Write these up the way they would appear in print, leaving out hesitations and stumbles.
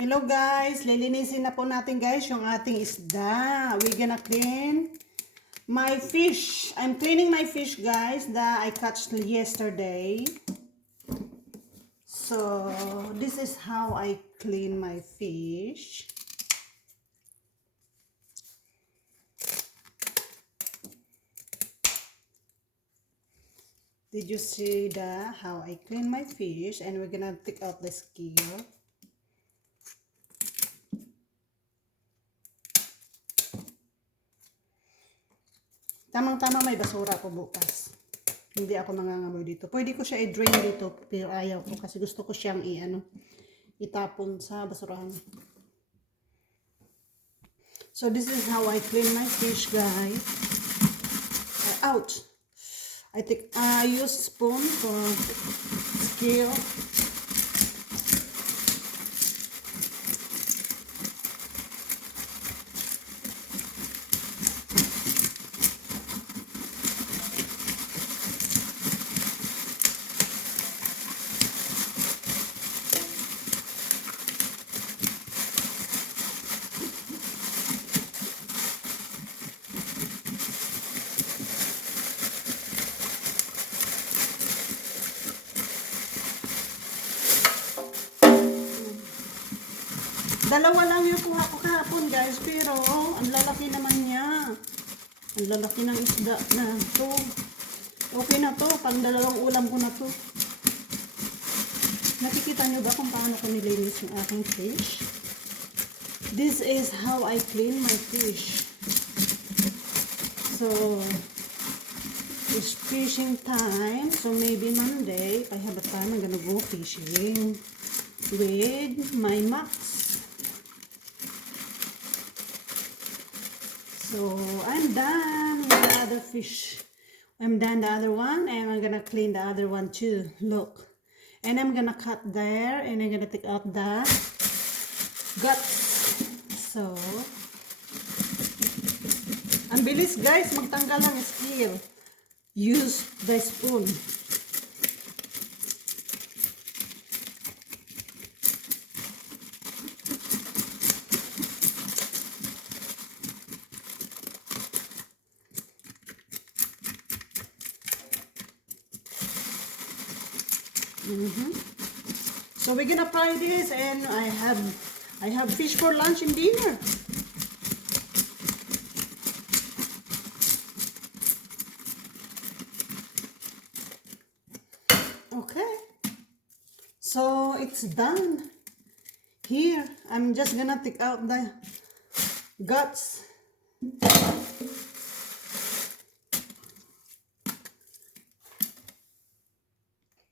Hello guys, lilinisin na po natin guys yung ating isda. We're gonna clean my fish. I'm cleaning my fish guys that I caught yesterday. So this is how I clean my fish. Did you see how I clean my fish? And we're gonna take out the scale. Tamang-tama may basura ako bukas. Hindi ako mangangamoy dito. Pwede ko siya i-drain dito, pero ayaw ko kasi gusto ko siyang itapon sa basurahan. So this is how I clean my fish, guys. Ouch! I use spoon for scale. Dalawa lang yung kuha ko kahapon guys, pero ang lalaki naman niya. Ang lalaki ng isda na to. Okay na to, pang dalawang ulam ko na to. Nakikita nyo ba kung paano ko nilinis yung aking fish? This is how I clean my fish. So, it's fishing time. So maybe Monday, I have a time, I'm gonna go fishing with my Max. So I'm done with the other fish. I'm done the other one, and I'm gonna clean the other one too. Look, and I'm gonna cut there, and I'm gonna take out the guts. So, ang bilis guys, magtanggal ng scale. Use the spoon. So we're gonna fry this, and I have fish for lunch and dinner. Okay, so it's done. Here, I'm just gonna take out the guts.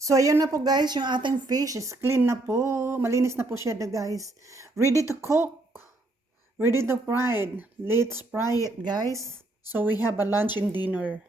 So, ayan na po guys, yung ating fish is clean na po. Malinis na po siya guys. Ready to cook. Ready to fry it. Let's fry it guys. So, we have a lunch and dinner.